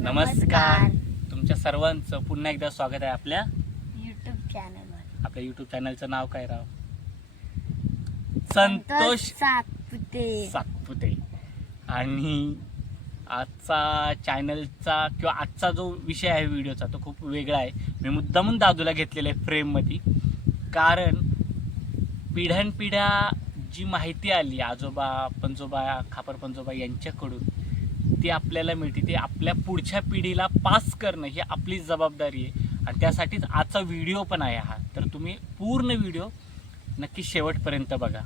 नमस्कार. तुमच्या सर्वांचं पुन्हा एकदा स्वागत आहे आपल्या युट्यूब चॅनलवर आपल्या युट्यूब चॅनलचं नाव काय राव? संतोष सातपुते. सातपुते. आणि आजचा चॅनलचा किंवा आजचा जो विषय आहे व्हिडिओचा तो खूप वेगळा आहे. मी मुद्दामून दादूला घेतलेला आहे फ्रेममध्ये कारण पिढ्यानपिढ्या जी माहिती आली आजोबा पंजोबा खापर पंजोबा यांच्याकडून ती आपल्याला मिळते. ते आपल्या पुढच्या पिढीला पास करणं ही आपली जबाबदारी आहे. आणि त्यासाठीच आजचा व्हिडिओ पण आहे हा. तर तुम्ही पूर्ण व्हिडिओ नक्की शेवटपर्यंत बघा.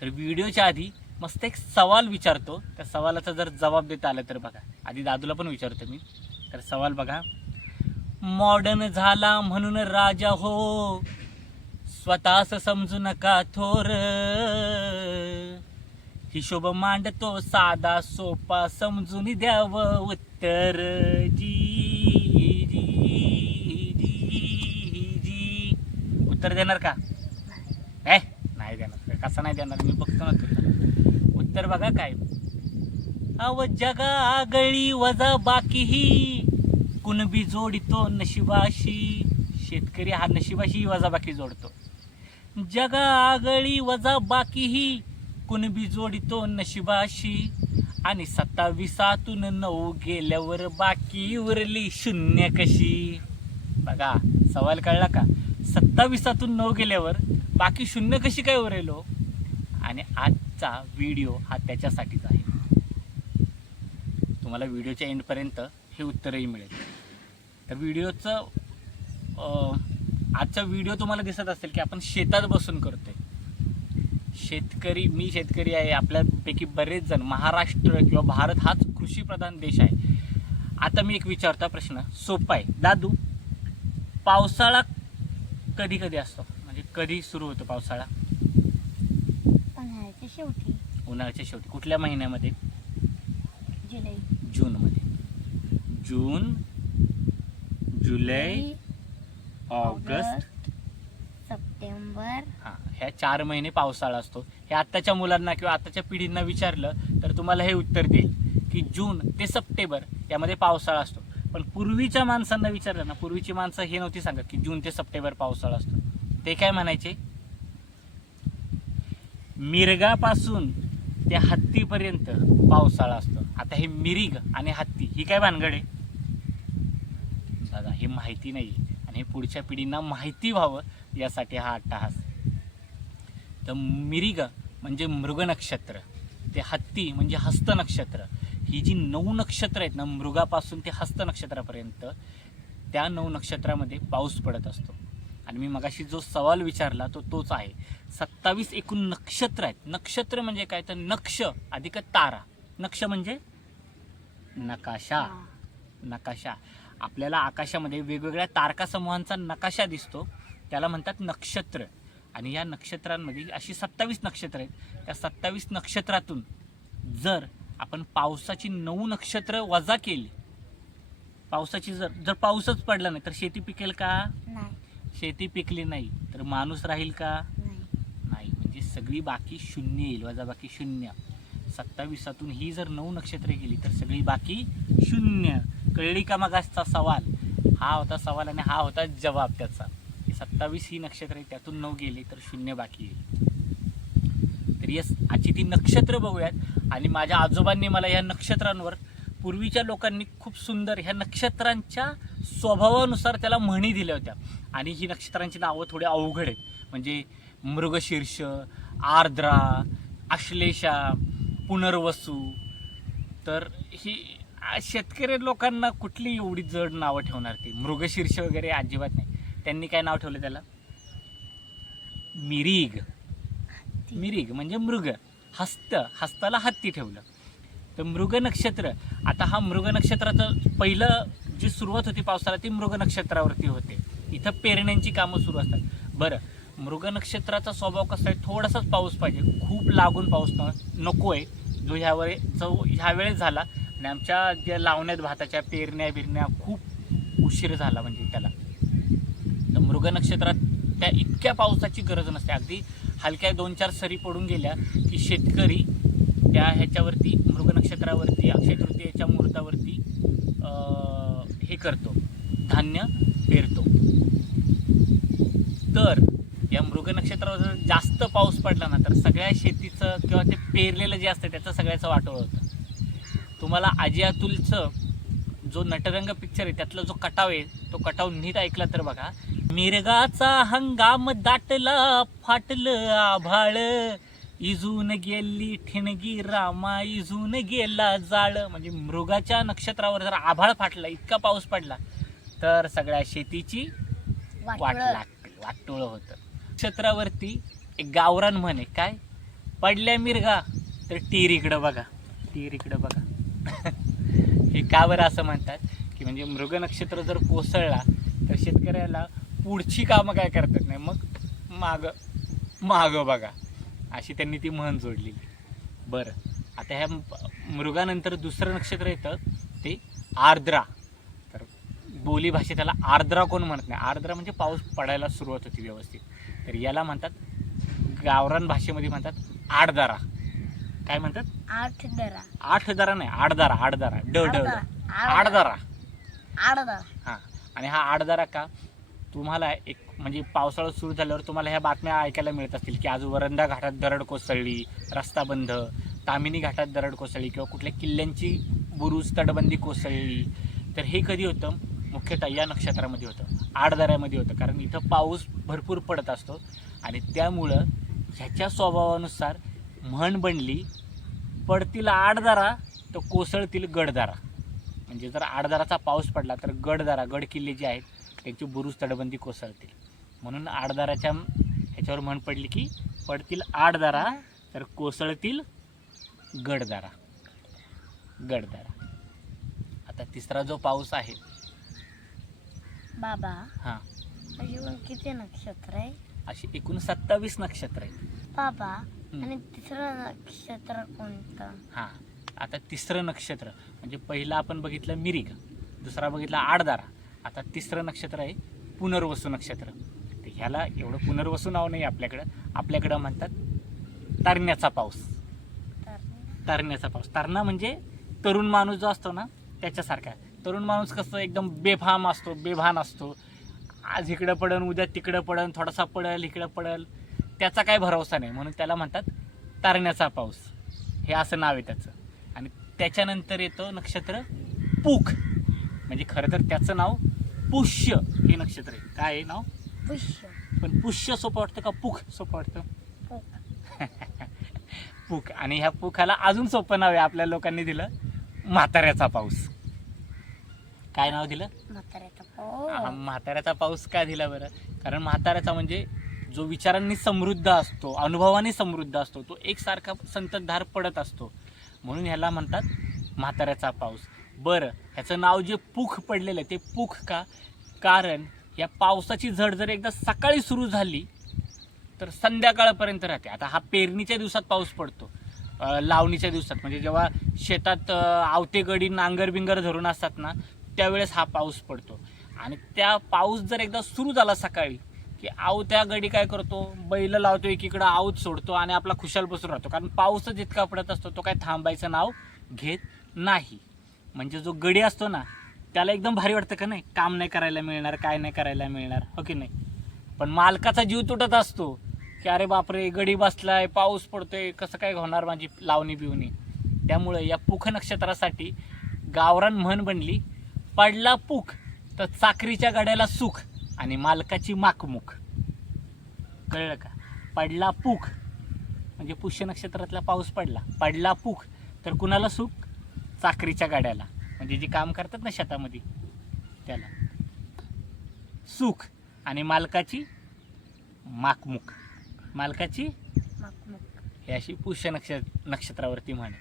तर व्हिडिओच्या आधी मस्त एक सवाल विचारतो. त्या सवालाचा जर जबाब देता आला तर बघा. आधी दादूला पण विचारतो मी. तर सवाल बघा. मॉडर्न झाला म्हणून राजा हो. स्वतःच समजू नका थोर. हिशोब मांडतो साधा सोपा समजून द्यावं उत्तर. जी जी जी जी. उत्तर देणार का? ए नाही देणार. कसं नाही देणार? मी बघतो ना तुला. उत्तर बघा काय. अव जगा आगळी वजा बाकीही. कुणबी जोडितो नशिबाशी. शेतकरी हा नशिबाशी वजा बाकी जोडतो. जगा आगळी वजा बाकीही. कुणबी जोडितो नशिबाशी. आणि सत्तावीसातून नऊ गेल्यावर बाकी उरली शून्य कशी? बघा सवाल कळला का? सत्तावीसातून नऊ गेल्यावर बाकी शून्य कशी काय उरेलो हो? आणि आजचा व्हिडिओ हा त्याच्यासाठीच आहे. तुम्हाला व्हिडिओच्या एंडपर्यंत हे उत्तरही मिळेल. तर व्हिडिओचं आजचा व्हिडिओ तुम्हाला दिसत असेल की आपण शेतात बसून करतोय. शेतकरी मी शेतकरी आहे आपल्यापैकी बरेच जण महाराष्ट्र किंवा भारत हाच कृषीप्रधान देश आहे. आता मी एक विचारता प्रश्न सोपा आहे. दादू पावसाळा कधी कधी असतो? म्हणजे कधी सुरू होतो पावसाळा? उन्हाळ्याच्या शेवटी. उन्हाळ्याच्या शेवटी. कुठल्या महिन्यामध्ये? जुलै. जूनमध्ये. जून जुलै ऑगस्ट सप्टेंबर. हां. ह्या चार महिने पावसाळा असतो. हे आत्ताच्या मुलांना किंवा आत्ताच्या पिढींना विचारलं तर तुम्हाला हे उत्तर देईल की जून ते सप्टेंबर यामध्ये पावसाळा असतो. पण पूर्वीच्या माणसांना विचारलं ना पूर्वीची माणसं हे नव्हती सांगत की जून ते सप्टेंबर पावसाळा असतो. ते काय म्हणायचे? मिरगापासून ते हत्तीपर्यंत पावसाळा असतो. आता हे मिरिग आणि हत्ती ही काय भानगड आहे? दादा हे माहिती नाही आणि हे पुढच्या पिढींना माहिती व्हावं यासाठी हा अट्टहास. तर मिरिग म्हणजे मृग नक्षत्र ते हत्ती म्हणजे हस्त नक्षत्र. ही जी नऊ नक्षत्र आहेत ना मृगापासून ते हस्त नक्षत्रापर्यंत त्या नऊ नक्षत्रामध्ये पाऊस पडत असतो. आणि मी मगाशी जो सवाल विचारला तो तोच आहे. सत्तावीस एकूण नक्षत्र आहेत. नक्षत्र म्हणजे काय? तर नक्ष अधिक तारा. नक्ष म्हणजे नकाशा. नकाशा. आपल्याला आकाशामध्ये वेगवेगळ्या तारकासमूहांचा नकाशा दिसतो. त्याला म्हणतात नक्षत्र. आणि या नक्षत्रांमध्ये अशी सत्तावीस नक्षत्र आहेत. त्या सत्तावीस नक्षत्रातून जर आपण पावसाची नऊ नक्षत्र वजा केली पावसाची जर जर पाऊसच पडला नाही तर शेती पिकेल का? नाही. शेती पिकली नाही तर माणूस राहील का? नाही. नाही. म्हणजे सगळी बाकी शून्य येईल वजा बाकी शून्य. सत्तावीसातून ही जर नऊ नक्षत्रे गेली तर सगळी बाकी शून्य. कळली का मगासचा सवाल? हा होता सवाल आणि हा होता जवाब त्याचा. सत्तावीस ही नक्षत्र आहे त्यातून नऊ गेली तर शून्य बाकी येईल तर यस आजची ती नक्षत्र बघूयात. आणि माझ्या आजोबांनी मला या नक्षत्रांवर पूर्वीच्या लोकांनी खूप सुंदर ह्या नक्षत्रांच्या स्वभावानुसार त्याला म्हणी दिल्या होत्या. आणि ही नक्षत्रांची नावं थोडी अवघड आहेत. म्हणजे मृगशीर्ष आर्द्रा आश्लेषा पुनर्वसू. तर ही शेतकरी लोकांना कुठली एवढी जड नावं ठेवणार ती? मृगशीर्ष वगैरे अजिबात नाही. त्यांनी काय नाव ठेवलं त्याला? मिरीग. मिरीग म्हणजे मृग. हस्त. हस्ताला हत्ती ठेवलं. तर मृग नक्षत्र. आता हा मृग नक्षत्राचं पहिलं जी सुरुवात होती पावसाला ती मृग नक्षत्रावरती होते. इथं पेरण्यांची कामं सुरू असतात. बरं मृग नक्षत्राचा स्वभाव कसा आहे? थोडासाच पाऊस पाहिजे. खूप लागून पाऊस न नको आहे जो ह्यावेळे जो ह्यावेळेस झाला आणि आमच्या ज्या लावण्यात भाताच्या पेरण्या बिरण्या खूप उशीर झाला म्हणजे त्याला. मृग नक्षत्रात त्या इतक्या पावसाची गरज नसते. अगदी हलक्या दोन चार सरी पडून गेल्या की शेतकरी त्या ह्याच्यावरती मृग नक्षत्रावरती अक्षय तृतीयेच्या मुहूर्तावरती हे करतो. धान्य पेरतो. तर या मृग नक्षत्रावर जर जास्त पाऊस पडला ना तर सगळ्या शेतीचं किंवा ते पेरलेलं जे असतं त्याचं सगळ्याचं वाटोळ होतं. तुम्हाला आजी अतुलचं जो नटरंग पिक्चर आहे त्यातला जो कटाव आहे तो कटाव नीट ऐकला तर बघा मिरगाचा हंगाम दाटला फाटलं आभाळ. इजून गेली ठिणगी रामा इजून गेला जाळ. म्हणजे मृगाच्या नक्षत्रावर जर आभाळ फाटला इतका पाऊस पडला तर सगळ्या शेतीची वाट. लागते वाटोळ होतं. नक्षत्रावरती एक गावरान म्हण काय? पडल्या मिरगा तर टीर इकडं बघा टीर इकडं बघा. हे का बरं असं म्हणतात? की म्हणजे मृग नक्षत्र जर कोसळला तर शेतकऱ्याला पुढची कामं काय करतात नाही मग माग माग बघा. अशी त्यांनी ती म्हण जोडलेली. बरं. आता ह्या मृगानंतर दुसरं नक्षत्र येतं ते आर्द्रा. तर बोली भाषेत त्याला आर्द्रा कोण म्हणत नाही? आर्द्रा म्हणजे पाऊस पडायला सुरुवात होती व्यवस्थित. तर याला म्हणतात गावरान भाषेमध्ये म्हणतात आडदारा. काय म्हणतात? आठ दरा आठ दरा नाही आडदारा आडदारा. ड ड. आडदारा. आडदारा. आठ दरा हां. आणि हा आडदारा का? तुम्हाला एक म्हणजे पावसाळा सुरू झाल्यावर तुम्हाला ह्या बातम्या ऐकायला मिळत असतील की आज वरंदा घाटात दरड कोसळली रस्ता बंद तामिनी घाटात दरड कोसळली किंवा कुठल्या किल्ल्यांची बुरुज तटबंदी कोसळली. तर हे कधी होतं? मुख्यतः या नक्षत्रामध्ये होतं. आडदऱ्यामध्ये होतं. कारण इथं पाऊस भरपूर पडत असतो आणि त्यामुळं ह्याच्या स्वभावानुसार म्हण बनली पडतील आडदारा तर कोसळतील गडदारा. म्हणजे जर आडदाराचा पाऊस पडला तर गडदारा गड किल्ले जे आहेत त्यांची बुरुज तटबंदी कोसळतील. म्हणून आडदाराच्या ह्याच्यावर म्हण पडली की पडतील आडदारा तर कोसळतील गडदारा. गडदारा. आता तिसरा जो पाऊस आहे. बाबा हां. अजून किती नक्षत्र आहे? अशी एकूण सत्तावीस नक्षत्र आहेत. बाबा आणि तिसरं नक्षत्र कोणतं? हां. आता तिसरं नक्षत्र. म्हणजे पहिलं आपण बघितलं मिरिग दुसरा बघितला आडदारा. आता तिसरं नक्षत्र आहे पुनर्वसू नक्षत्र. तर ह्याला एवढं पुनर्वसू नाव नाही आपल्याकडं. आपल्याकडं म्हणतात तरण्याचा पाऊस. तरण्याचा पाऊस. तरणा म्हणजे तरुण माणूस जो असतो ना त्याच्यासारखा. तरुण माणूस कसं एकदम बेफाम असतो बेभान असतो. आज इकडं पडन उद्या तिकडं पडन थोडासा पडल इकडं पडल. त्याचा काय भरोसा नाही. म्हणून त्याला म्हणतात तारण्याचा पाऊस. हे असं नाव आहे त्याचं. आणि त्याच्यानंतर येतं नक्षत्र पूख. म्हणजे खरं तर त्याचं नाव पुष्य हे नक्षत्र आहे. काय आहे नाव? पुष्य. पण पुष्य सोपं वाटतं का पुख सोपं वाटतं. पूक आणि ह्या पुखाला अजून सोपं नाव आहे आपल्या लोकांनी दिलं. म्हाताऱ्याचा पाऊस. काय नाव दिलं? म्हाताऱ्याचा पाऊस. म्हाताऱ्याचा पाऊस का दिला बरं? कारण म्हाताऱ्याचा म्हणजे जो विचारांनी समृद्ध असतो अनुभवाने समृद्ध असतो तो एकसारखा संततधार पडत असतो. म्हणून ह्याला म्हणतात म्हाताऱ्याचा पाऊस. बरं ह्याचं नाव जे पूख पडलेलं आहे ते पूख का? कारण या पावसाची झड जर एकदा सकाळी सुरू झाली तर संध्याकाळपर्यंत राहते. आता हा पेरणीच्या दिवसात पाऊस पडतो. लावणीच्या दिवसात. म्हणजे जेव्हा शेतात आवतेगडी आवते नांगर बिंगर धरून असतात ना त्यावेळेस हा पाऊस पडतो. आणि त्या पाऊस जर एकदा सुरू झाला सकाळी की आवत्या गडी काय करतो? बैल लावतो एकीकडं आऊत सोडतो आणि आपला खुशाल बसून राहतो. कारण पाऊसच इतका पडत असतो तो काय थांबायचं नाव घेत नाही. म्हणजे जो गडी असतो ना त्याला एकदम भारी वाटतं का नाही? काम नाही करायला मिळणार काय नाही करायला मिळणार हो की नाही? पण मालकाचा जीव तुटत असतो की अरे बापरे गडी बसलाय पाऊस पडतोय कसं काय होणार माझी लावणी बिवणी? त्यामुळे या पुख नक्षत्रासाठी गावरान म्हण बनली पडला पुख तर चाकरीच्या गड्याला सुख आणि मालकाची माकमुख. कळलं का? पडला पुख. म्हणजे पुष्य नक्षत्रातला पाऊस पडला. पडला पुख तर कुणाला सुख? चाकरीच्या गाड्याला. म्हणजे जे काम करतात ना शेतामध्ये त्याला. सुख आणि मालकाची माकमुख मालकाची हे अशी पुष्य नक्ष नक्षत्रावरती म्हणे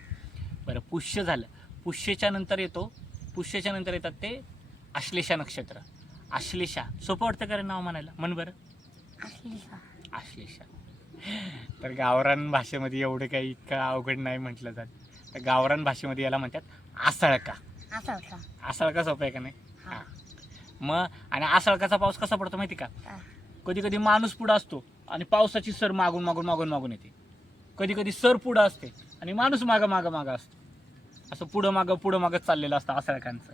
बरं पुष्य झालं. पुष्यच्या नंतर येतो. पुष्यच्या नंतर येतात ते आश्लेषा नक्षत्र. आश्लेषा सोपं वाटतं का रे नाव म्हणायला? म्हण बरं. आश्लेषा तर गावरान भाषेमध्ये एवढं काही इतकं अवघड नाही म्हटलं जात. तर गावरान भाषेमध्ये याला म्हणतात आसळका. असं का आसळका सोपं आहे का नाही? हा. मग आणि आसळकाचा पाऊस कसा पडतो माहिती का? हा. कधी कधी माणूस पुढं असतो आणि पावसाची सर मागून मागून मागून मागून येते. कधी कधी सर पुढं असते आणि माणूस मागं मागं मागं असतो. असं पुढं मागं पुढं मागं चाललेलं असतं आसळकांचं.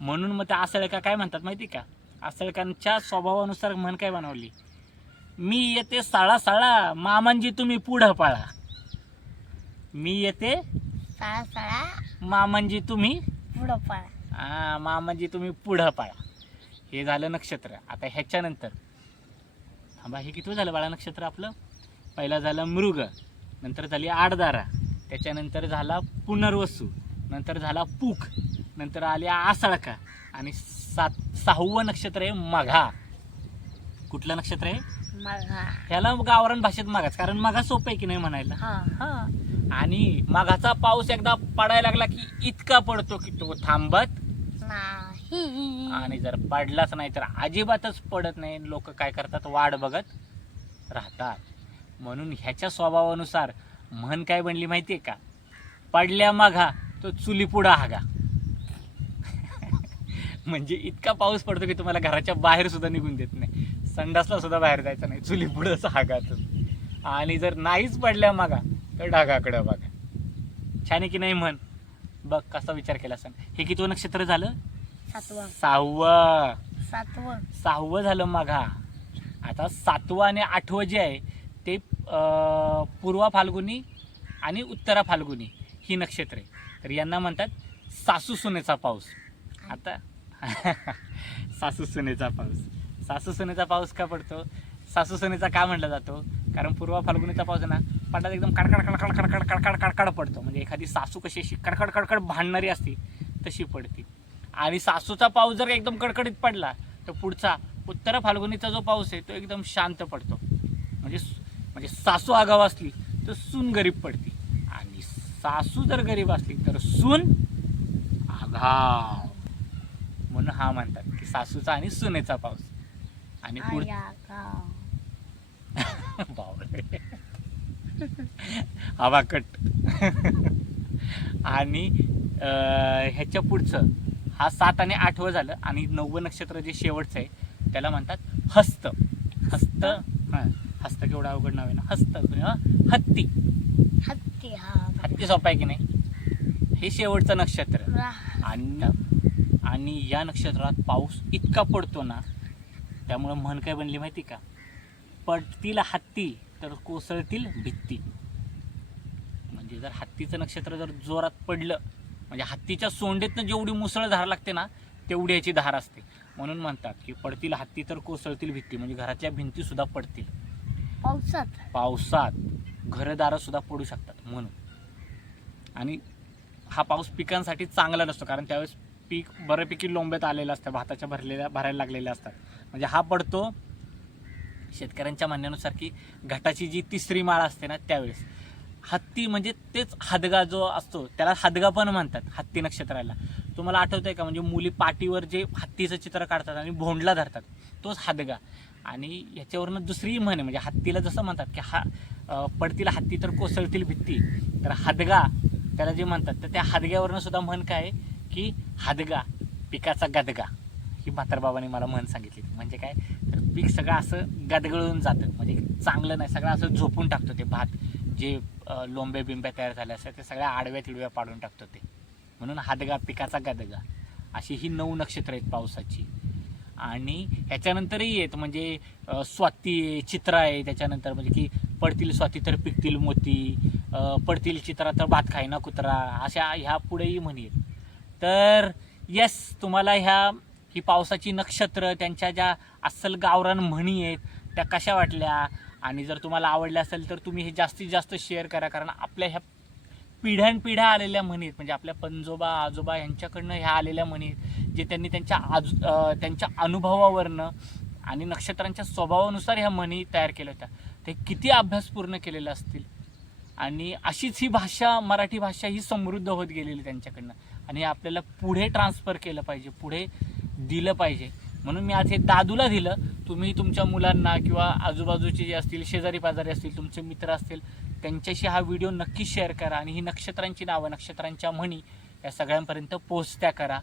म्हणून मग त्या आसळका काय म्हणतात माहिती का? आसळकांच्या स्वभावानुसार म्हण काय बनवली? मी येते साळा साळा मामांजी तुम्ही पुढं पाळा. मी येते साळा साळा मामांजी तुम्ही? पुढं पळा. हा मामाजी तुम्ही पुढं पाळा. हे झालं नक्षत्र. आता ह्याच्यानंतर. थांबा हे किती झालं बाळा नक्षत्र आपलं? पहिला झालं मृग नंतर झाली आडदारा त्याच्यानंतर झाला पुनर्वसू नंतर झाला पूक नंतर आली आसळका आणि सात सहावं नक्षत्र आहे मघा. कुठलं नक्षत्र आहे? मग हा ह्याला गावरान भाषेत मागाच कारण मघा सोपं आहे की नाही म्हणायला? हा हा. आणि माघाचा पाऊस एकदा पडायला लागला की इतका पडतो की तो थांबत नाही. आणि जर पडलाच नाही तर अजिबातच पडत नाही. लोक काय करतात? वाट बघत राहतात. म्हणून ह्याच्या स्वभावानुसार म्हण काय बनली माहितीये का? पडल्या माघा तो चुली पुढं हागा. म्हणजे इतका पाऊस पडतो की तुम्हाला घराच्या बाहेर सुद्धा निघून देत नाही. संडासला सुद्धा बाहेर जायचं नाही. चुली पुढंच हागा तुम्ही आणि जर नाहीच पडल्या मागा तर ढगाकडं बघा. छान आहे की नाही म्हण. बघ कसा विचार केला सांग. हे किती नक्षत्र झालं? सातवं. सहावं. सातवं. सहावं झालं माघा. आता सातवं आणि आठवं जे आहे ते पूर्वा फाल्गुनी आणि उत्तरा फाल्गुनी ही नक्षत्रे. तर यांना म्हणतात सासू सुनेचा पाऊस. आता सासू सुनेचा पाऊस. सासू सुनेचा पाऊस का पडतो? सासू सुनेचा का म्हटला जातो? कारण पूर्वा फाल्गुनीचा पाऊस ना पडला एकदम कडकड कडकड कडकड कडकड कडकड पडतो. म्हणजे एखादी सासू कशी अशी कडकड कडकड भांडणारी असती तशी पडते. आणि सासूचा पाऊस जर एकदम कडकडीत पडला तर पुढचा उत्तर फाल्गुनीचा जो पाऊस आहे तो एकदम शांत पडतो. म्हणजे म्हणजे सासू आगाव असली तर सून गरीब पडते. आणि सासू जर गरीब असली तर सून आघाव म्हणून हा म्हणतात की सासूचा आणि सुनेचा पाऊस. आणि पुढ गाव बावळे हवा कट. आणि ह्याच्या पुढचं हा सात आणि आठवं झालं आणि नववं नक्षत्र जे शेवटचं आहे त्याला म्हणतात हस्त. हस्त हां. हस्त केवढं अवघड नाव आहे ना? हस्त हं? हत्ती. हत्ती हा. हत्ती सोपा आहे की नाही? हे शेवटचं नक्षत्र. आणि आणि या नक्षत्रात पाऊस इतका पडतो ना त्यामुळं म्हण काय बनली माहिती का? पडतील हत्ती. तर कोसळतील भित्ती. म्हणजे जर हत्तीचं नक्षत्र जर जोरात पडलं म्हणजे हत्तीच्या सोंडेतनं जेवढी मुसळधार लागते ना तेवढी याची धार असते. म्हणून म्हणतात की पडतील हत्ती तर कोसळतील भित्ती म्हणजे घराच्या भिंती सुद्धा पडतील. पावसात. पावसात. घरदारं सुद्धा पडू शकतात म्हणून. आणि हा पाऊस पिकांसाठी चांगला नसतो कारण त्यावेळेस पीक बऱ्यापैकी लोंब्यात आलेलं असतं भाताच्या भरलेल्या भरायला लागलेल्या असतात. म्हणजे हा पडतो शेतकऱ्यांच्या म्हणण्यानुसार की घाटाची जी तिसरी माळ असते ना त्यावेळेस हत्ती म्हणजे तेच हादगा जो असतो त्याला हादगा पण म्हणतात हत्ती नक्षत्राला. तुम्हाला आठवतंय का? म्हणजे मुली पाटीवर जे हत्तीचं चित्र काढतात आणि भोंडला धरतात तोच हादगा. आणि याच्यावरनं दुसरी म्हण आहे म्हणजे हत्तीला जसं म्हणतात की हा पडतील हत्ती तर कोसळतील भित्ती. तर हादगा त्याला जे म्हणतात तर त्या हदग्यावरनं सुद्धा म्हण काय की हादगा पिकाचा गदगा. ही म्हातारबाबांनी मला म्हण सांगितली. म्हणजे काय? तर पीक सगळं असं गदगळून जातं. म्हणजे चांगलं नाही सगळं असं झोपून टाकतो ते भात. जे लोंबे बिंब्या तयार झाल्या असतात ते सगळ्या आडव्या तिडव्या पाडून टाकतो ते. म्हणून हादगा पिकाचा गदगा. अशी ही नऊ नक्षत्र आहेत पावसाची. आणि ह्याच्यानंतरही आहेत म्हणजे स्वाती चित्र आहे. त्याच्यानंतर म्हणजे की पडतील स्वाती तर पिकतील मोती पडतील चित्रा तर भात खायना कुत्रा. अशा ह्या पुढेही म्हणी आहेत. तर यस तुम्हाला ह्या ही पावसाची नक्षत्र त्यांच्या ज्या अस्सल गावरान म्हणी आहेत त्या कशा वाटल्या? आणि जर तुम्हाला आवडल्या असेल तर तुम्ही हे जास्तीत जास्त शेअर करा कारण आपल्या ह्या पिढ्यानपिढ्या आलेल्या म्हणी आहेत. म्हणजे आपल्या पंजोबा आजोबा यांच्याकडनं ह्या आलेल्या म्हणी जे त्यांनी त्यांच्या आज त्यांच्या अनुभवावरनं आणि नक्षत्रांच्या स्वभावानुसार ह्या म्हणी तयार केल्या होत्या. ते किती अभ्यासपूर्ण केलेल्या असतील? आणि अशीच ही भाषा मराठी भाषा ही समृद्ध होत गेलेली त्यांच्याकडनं. आणि हे आपल्याला पुढे ट्रान्सफर केलं पाहिजे. पुढे दिलं पाहिजे. म्हणून मी आज हे दादूला दिलं. तुम्ही तुमच्या मुलांना किंवा आजूबाजूचे जे असतील शेजारी पाजारी असतील तुमचे मित्र असतील त्यांच्याशी हा व्हिडिओ नक्की शेअर करा आणि ही नक्षत्रांची नावं नक्षत्रांच्या म्हणी या सगळ्यांपर्यंत पोहोचत्या करा.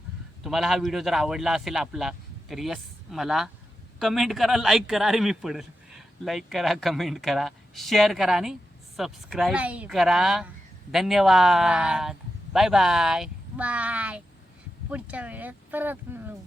तुम्हाला हा व्हिडिओ जर आवडला असेल आपला तर येस मला कमेंट करा लाईक करा अरे मी पडेल. लाईक करा कमेंट करा शेअर करा आणि सबस्क्राईब करा. धन्यवाद. Bye bye. बाय. पुढच्या वेळेत परत मिळू.